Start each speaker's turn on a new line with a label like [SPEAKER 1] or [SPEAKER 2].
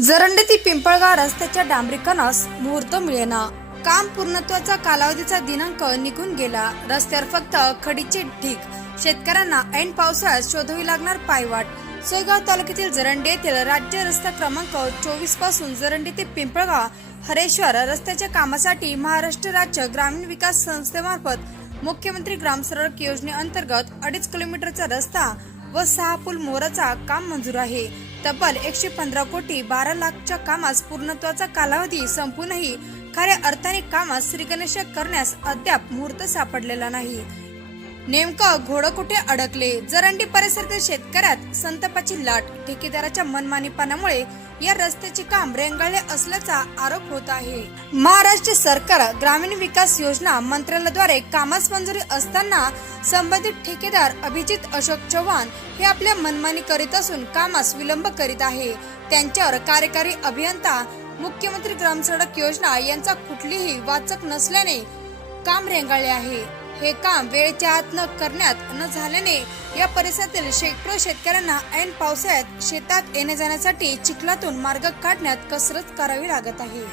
[SPEAKER 1] जरंडे ते पिंपळगाव रस्त्याच्या डांबरीकरणास मुहूर्त मिळेना. काम पूर्णत्वाचा कालावधीचा दिनांक निघून गेला. रस्त्यावर फक्त खडीचे ढीक शेतकऱ्यांना ऐन पावसाळ्यात शोधावी लागणार पायवाट. सोयगाव तालुक्यातील जरंडे येथील राज्य रस्ता क्रमांक चोवीसपासून जरंडे ते पिंपळगाव हरेश्वर रस्त्याच्या कामासाठी महाराष्ट्र राज्य ग्रामीण विकास संस्थेमार्फत मुख्यमंत्री ग्राम सडक योजनेअंतर्गत अडीच किलोमीटरचा रस्ता व सहा पूल मोराचा काम मंजूर आहे. तब्बल एकशे पंधरा कोटी बारा लाखच्या कामास पूर्णत्वाचा कालावधी संपूनही खऱ्या अर्थाने कामास श्रीगणेश करण्यास अद्याप मुहूर्त सापडलेला नाही. नेमकं घोडं कुठे अडकले? जरंडी परिसरातील शेतकऱ्यात संतापाची लाट. ठेकेदाराच्या मनमानीपणामुळे या रस्त्याचे काम रेंगाळले असल्याचा आरोप होत आहे. महाराष्ट्र सरकार ग्रामीण विकास योजना मंत्रालयाद्वारे कामास मंजुरी असताना संबंधित ठेकेदार अभिजित अशोक चव्हाण हे आपल्या मनमानी करीत असून कामास विलंब करीत आहे. त्यांच्यावर कार्यकारी अभियंता मुख्यमंत्री ग्रामसडक योजना यांचा कुठलीही वाचक नसल्याने काम रेंगाळले आहे. हे काम वेळेच्या आत न करण्यात न झाल्याने या परिसरातील शेकडो शेतकऱ्यांना ऐन पावसाळ्यात शेतात येण्या जाण्यासाठी चिखलातून मार्ग काढण्यात कसरत करावी लागत आहे.